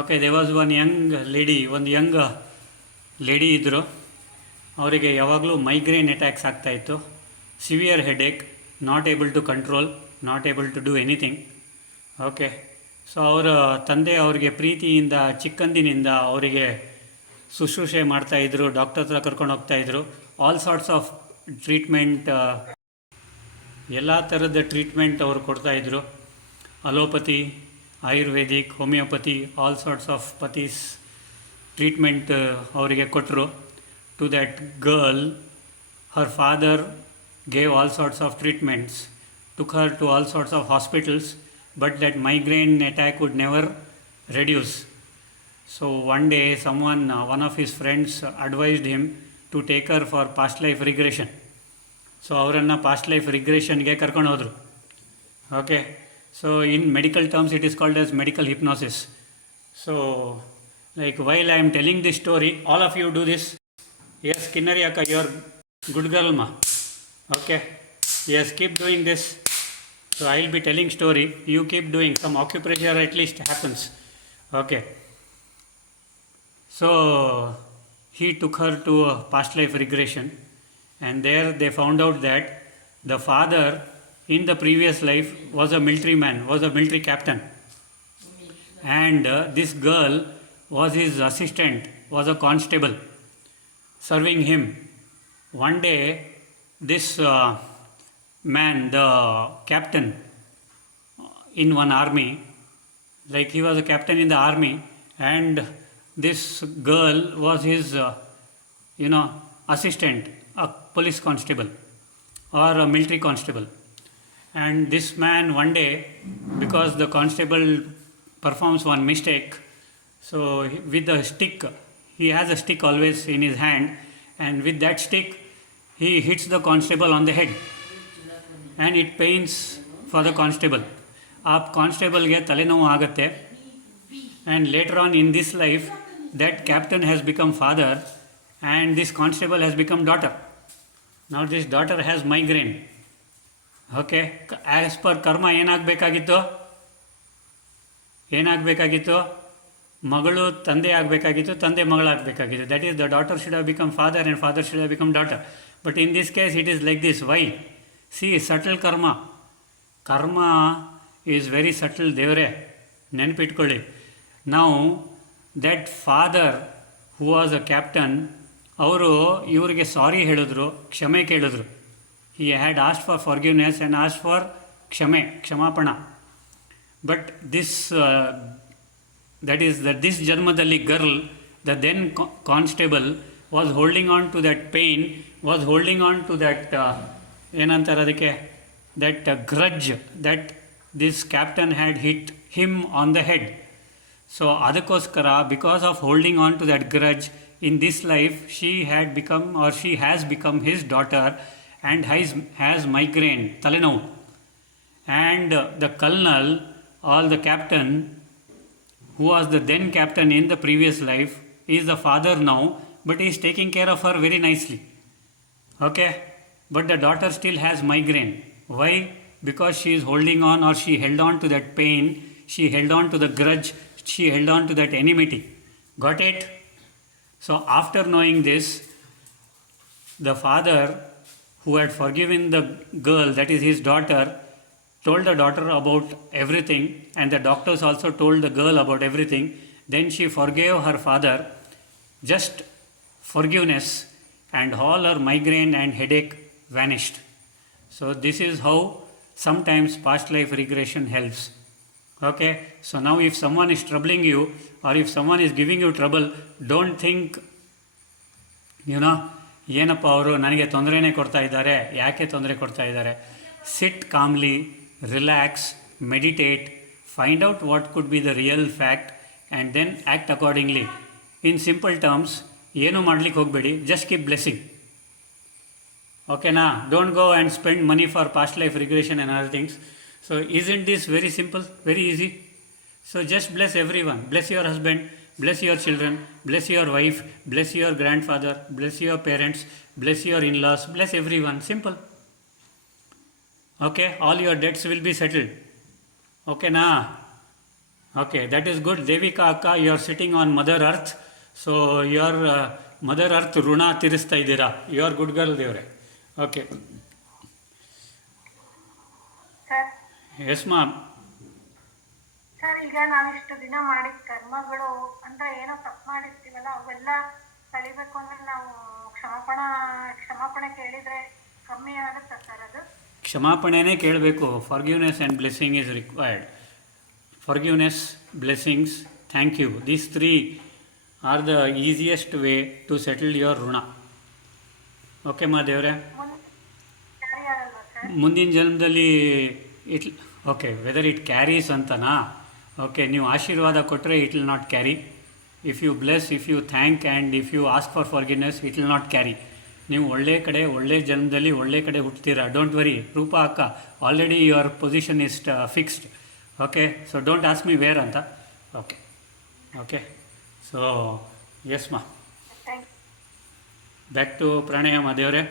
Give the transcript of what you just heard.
Okay, they was one ಒಂದು young lady ಇದ್ದರು. ಅವರಿಗೆ ಯಾವಾಗಲೂ ಮೈಗ್ರೇನ್ ಅಟ್ಯಾಕ್ಸ್ ಆಗ್ತಾಯಿತ್ತು. Severe headache, not able to control, not able to do anything. Okay, so ಅವರ ತಂದೆ ಅವರಿಗೆ ಪ್ರೀತಿಯಿಂದ ಚಿಕ್ಕಂದಿನಿಂದ ಅವರಿಗೆ ಶುಶ್ರೂಷೆ ಮಾಡ್ತಾಯಿದ್ರು, ಡಾಕ್ಟರ್ ಹತ್ರ ಕರ್ಕೊಂಡು ಹೋಗ್ತಾಯಿದ್ರು. ಆಲ್ ಸಾರ್ಟ್ಸ್ ಆಫ್ ಟ್ರೀಟ್ಮೆಂಟ್, ಎಲ್ಲ ಥರದ ಟ್ರೀಟ್ಮೆಂಟ್ ಅವರು ಕೊಡ್ತಾಯಿದ್ರು. Allopathy, Ayurvedic, homeopathy, all sorts of pathies treatment ಅವರಿಗೆ ಕೊಟ್ಟರು. To that girl, her father gave all sorts of treatments, took her to all sorts of hospitals, but that migraine attack would never reduce. So one day one of his friends advised him to take her for past life regression. So ಅವರನ್ನು past life regressionಗೆ ಕರ್ಕೊಂಡು ಹೋದರು. Okay, so in medical terms it is called as medical hypnosis. So like while I am telling this story, all of you do this. Yes, Kinnari Akka, you are good girl ma. Okay, yes, keep doing this. So I will be telling story, you keep doing, some acupressure at least happens. Okay, so he took her to a past life regression, and there they found out that the father in the previous life was a military man, was a military captain, and this girl was his assistant, was a constable serving him. One day this man, the captain in one army, like he was a captain in the army, and this girl was his assistant, a police constable or a military constable. And this man one day, because the constable performs one mistake, so with the stick, he has a stick always in his hand, and with that stick he hits the constable on the head, and it pains for the constable. ಆ ಕಾನ್ಸ್ಟೇಬಲ್ಗೆ ತಲೆನೋವು ಆಗುತ್ತೆ. And later on in this life that captain has become father, and this constable has become daughter. Now this daughter has migraine. Okay, as per karma ಏನಾಗಬೇಕಾಗಿತ್ತು? ಮಗಳು ತಂದೆ ಆಗಬೇಕಾಗಿತ್ತು, ತಂದೆ ಮಗಳಾಗಬೇಕಾಗಿತ್ತು. That is the daughter should have become father and father should have become daughter. But in this case it is like this. Why? See, subtle karma. Karma is very subtle, devare. ನೆನಪಿಟ್ಕೊಳ್ಳಿ. Now that father who was a captain, ಅವರು ಇವರಿಗೆ ಸಾರಿ ಹೇಳಿದ್ರು, ಕ್ಷಮೆ ಕೇಳಿದ್ರು. He had asked for forgiveness and asked for ಕ್ಷಮಾಪಣ. But this this ಜನ್ಮದಲ್ಲಿ girl, the then constable, was holding on to that pain, was holding on to that ಏನಂತಾರೆ ಅದಕ್ಕೆ, that grudge that this captain had hit him on the head. So ಅದಕ್ಕೋಸ್ಕರ, because of holding on to that grudge, in this life she had become, or she has become his daughter, and has migraine, ತಲೆನೋವು. And the colonel, or the captain, who was the then captain in the previous life, is the father now, but he is taking care of her very nicely. Okay, but the daughter still has migraine. Why? Because she is holding on, or she held on to that pain, she held on to the grudge, she held on to that enmity. Got it? So after knowing this, the father who had forgiven the girl, that is his daughter, told the daughter about everything, and the doctors also told the girl about everything. Then she forgave her father, just forgiveness, and all her migraine and headache vanished. So this is how sometimes past life regression helps. Okay, so now if someone is troubling you, or if someone is giving you trouble, don't think, ಏನಪ್ಪ ಅವರು ನನಗೆ ತೊಂದರೆನೇ ಕೊಡ್ತಾ ಇದ್ದಾರೆ, ಯಾಕೆ ತೊಂದರೆ ಕೊಡ್ತಾ ಇದ್ದಾರೆ. Sit calmly, relax, meditate, find out what could be the real fact, and then act accordingly. In simple terms, ಏನು ಮಾಡ್ಲಿಕ್ಕೆ ಹೋಗಬೇಡಿ, ಜಸ್ಟ್ ಕೀಪ್ ಬ್ಲೆಸ್ಸಿಂಗ್. ಓಕೆನಾ? Don't go and spend money for past life regression and other things. So isn't this very simple, very easy? So just bless everyone. Bless your husband, bless your children, bless your wife, bless your grandfather, bless your parents, bless your in-laws, bless everyone. Simple. Okay, all your debts will be settled. Okay na? Okay that is good. Devika ಅಕ್ಕ, you are sitting on mother earth. So you are mother earth ಋಣ ತೀರಿಸ್ತಾ ಇದ್ದೀರಾ. You are good girl ದೇವ್ರೆ. Okay sir yes ma'am. Sir ಈಗ ನಾವಿಷ್ಟು ದಿನ ಮಾಡಿದ ಕರ್ಮಗಳು ಅಂದ್ರೆ ಏನೋ ತಪ್ಪು ಮಾಡಿರ್ತೀವಲ್ಲ ಅವೆಲ್ಲ ಕಳಿಬೇಕು ಅಂದ್ರೆ ನಾವು ಕ್ಷಮಾಪಣೆ ಕೇಳಿದ್ರೆ ಕಮ್ಮಿ ಆಗುತ್ತಾ ಸರ್ ಅದು? ಕ್ಷಮಾಪಣೆನೇ ಕೇಳಬೇಕು. Forgiveness and blessing is required. Forgiveness, blessings, thank you, these three are the easiest way to settle your ಋಣ. ಓಕೆ ಮಾ ದೇವ್ರೆ. ಜಾರಿ ಆಗಲ್ವಾ ಸರ್? ಮುಂದಿನ ಜನ್ಮದಲ್ಲಿ it okay whether it carries ಅಂತನಾ? ಓಕೆ, ನೀವು ಆಶೀರ್ವಾದ ಕೊಟ್ಟರೆ it will not carry. If you bless, if you thank and if you ask for forgiveness, it will not carry. ನೀವು ಒಳ್ಳೆ ಜನ್ಮದಲ್ಲಿ ಒಳ್ಳೆ ಕಡೆ ಹುಟ್ತೀರಾ. ಡೋಂಟ್ ವರಿ ರೂಪಾ ಅಕ್ಕ, already your position is fixed. Okay, so don't ask me where ಅಂತ. Okay okay, so S ಮಾ. Thank back to ಪ್ರಾಣಾಯಾಮ ದೇವರೇ.